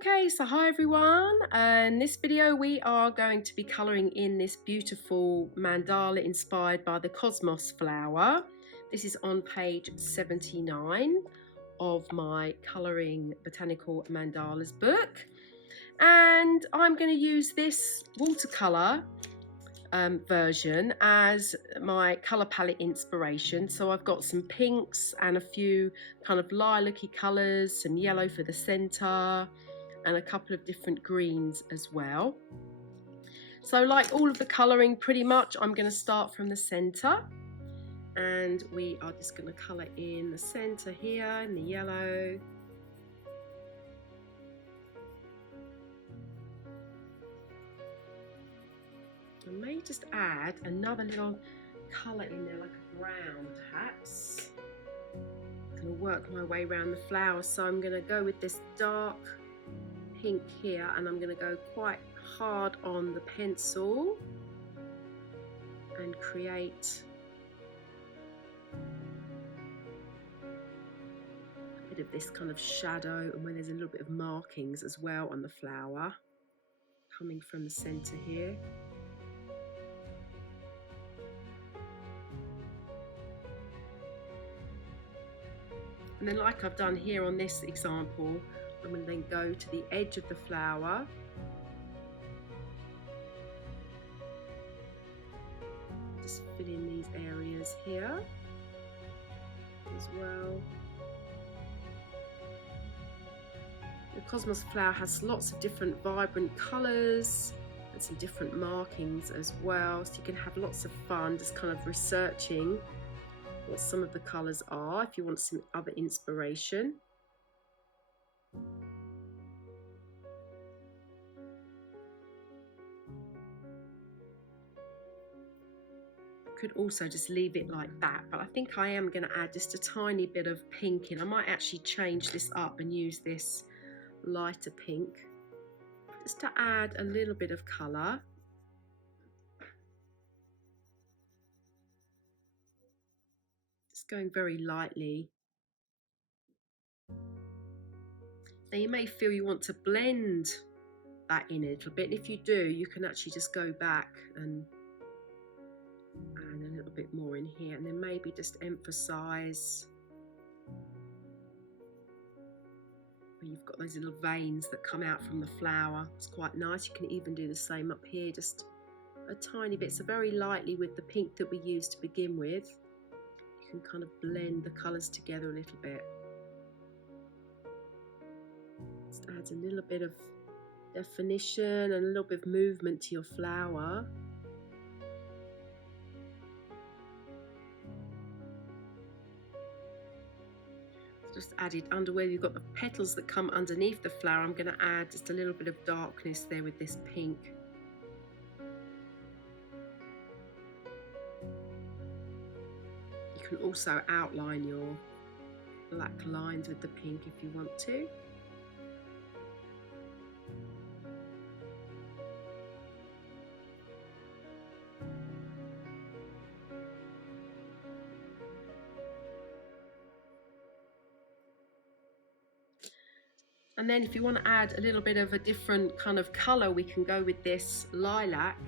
Okay, so hi everyone. In this video we are going to be colouring in this beautiful mandala inspired by the cosmos flower. This is on page 79 of my Coloring Botanical Mandalas book, and I'm going to use this watercolour version as my colour palette inspiration. So I've got some pinks and a few kind of lilac-y colours, some yellow for the centre, and a couple of different greens as well. So like all of the colouring pretty much, I'm going to start from the centre, and we are just going to colour in the centre here in the yellow. I may just add another little colour in there, like a brown perhaps. I'm going to work my way around the flower, so I'm going to go with this dark pink here, and I'm going to go quite hard on the pencil and create a bit of this kind of shadow, and when there's a little bit of markings as well on the flower coming from the center here. And then, like I've done here on this example, I'm going to then go to the edge of the flower, just fill in these areas here as well. The cosmos flower has lots of different vibrant colours and some different markings as well, so you can have lots of fun just kind of researching what some of the colours are if you want some other inspiration. Could also just leave it like that, but I think I am going to add just a tiny bit of pink in. I might actually change this up and use this lighter pink just to add a little bit of colour. Just going very lightly. Now you may feel you want to blend that in a little bit, and if you do, you can actually just go back and add a little bit more in here, and then maybe just emphasize where you've got those little veins that come out from the flower. It's quite nice. You can even do the same up here, just a tiny bit, so very lightly with the pink that we used to begin with. You can kind of blend the colours together a little bit. Just adds a little bit of definition and a little bit of movement to your flower. Just added under where you've got the petals that come underneath the flower, I'm going to add just a little bit of darkness there with this pink. You can also outline your black lines with the pink if you want to. And then if you want to add a little bit of a different kind of colour, we can go with this lilac,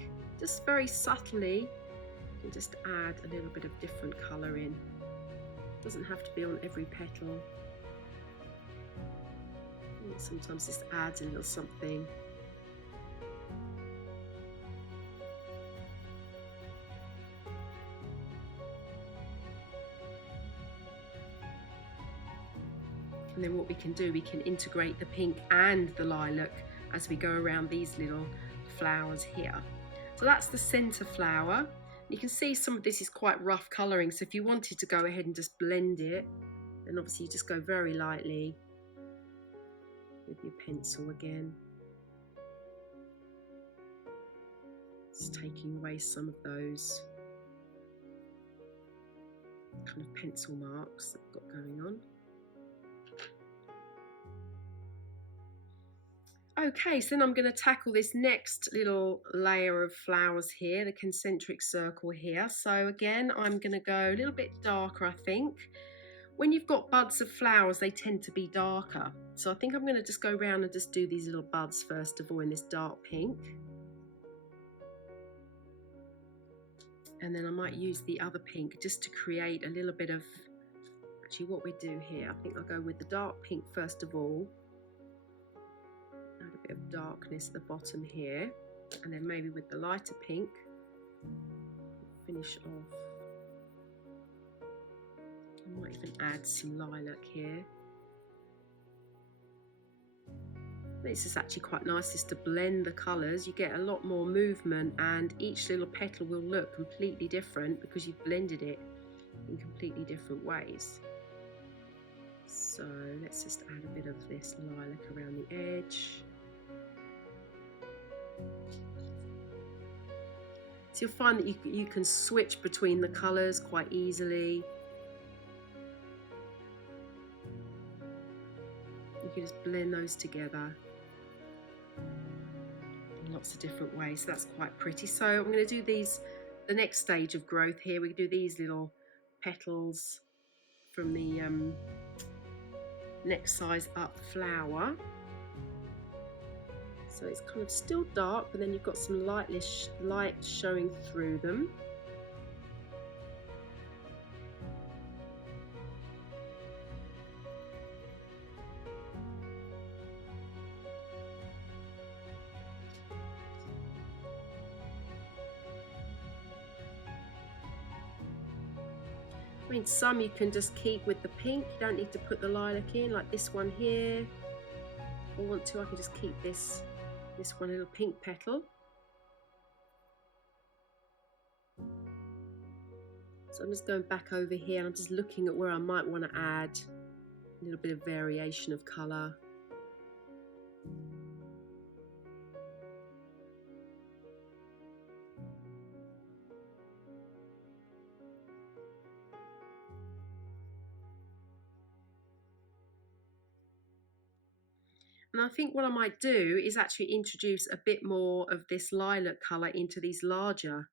just very subtly. You can just add a little bit of different colour in. It doesn't have to be on every petal. Sometimes this adds a little something. And then what we can do, we can integrate the pink and the lilac as we go around these little flowers here. So that's the centre flower. You can see some of this is quite rough colouring, so if you wanted to go ahead and just blend it, then obviously you just go very lightly with your pencil again. Just taking away some of those kind of pencil marks that we've got going on. Okay, so then I'm going to tackle this next little layer of flowers here, the concentric circle here. So again, I'm going to go a little bit darker, I think. when you've got buds of flowers, they tend to be darker. So I think I'm going to just go around and just do these little buds first of all in this dark pink. And then I might use the other pink just to create a little bit of, actually what we do here, I think I'll go with the dark pink first of all. Add a bit of darkness at the bottom here. And then maybe with the lighter pink, finish off. I might even add some lilac here. This is actually quite nice, is to blend the colours. You get a lot more movement and each little petal will look completely different because you've blended it in completely different ways. So let's just add a bit of this lilac around the edge. So you'll find that you can switch between the colours quite easily. You can just blend those together in lots of different ways. So that's quite pretty. So I'm going to do these, the next stage of growth here. We do these little petals from the next size up flower. So it's kind of still dark, but then you've got some light showing through them. I mean, some you can just keep with the pink. You don't need to put the lilac in, like this one here. If I want to, I can just keep this one little pink petal. So I'm just going back over here and I'm just looking at where I might want to add a little bit of variation of colour. And I think what I might do is actually introduce a bit more of this lilac colour into these larger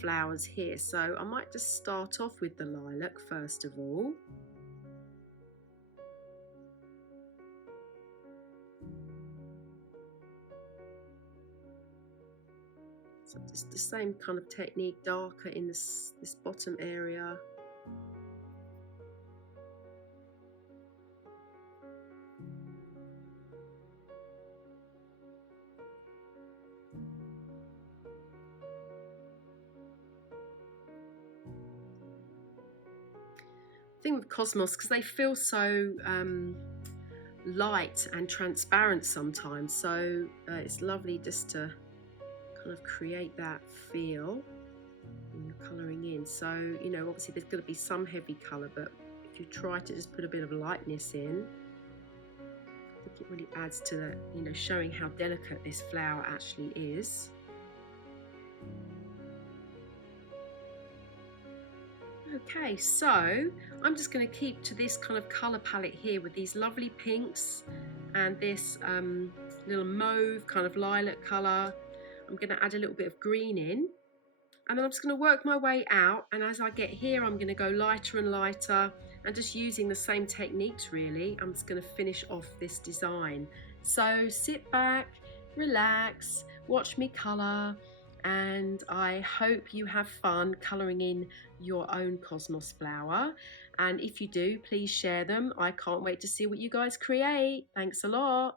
flowers here. So I might just start off with the lilac first of all. So just the same kind of technique, darker in this bottom area. Thing with cosmos, because they feel so light and transparent sometimes, so it's lovely just to kind of create that feel when you're colouring in. So, you know, obviously there's going to be some heavy colour, but if you try to just put a bit of lightness in, I think it really adds to that, you know, showing how delicate this flower actually is. Okay, so I'm just going to keep to this kind of colour palette here with these lovely pinks and this little mauve kind of lilac colour. I'm going to add a little bit of green in, and then I'm just going to work my way out, and as I get here I'm going to go lighter and lighter and just using the same techniques really. I'm just going to finish off this design. So sit back, relax, watch me colour, and I hope you have fun colouring in your own cosmos flower. And if you do, please share them. I can't wait to see what you guys create. Thanks a lot.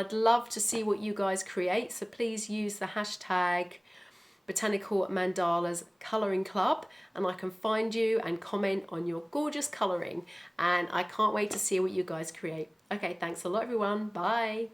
I'd love to see what you guys create, so please use the hashtag Botanical Mandalas Colouring Club, and I can find you and comment on your gorgeous colouring, and I can't wait to see what you guys create. Okay, thanks a lot everyone, bye.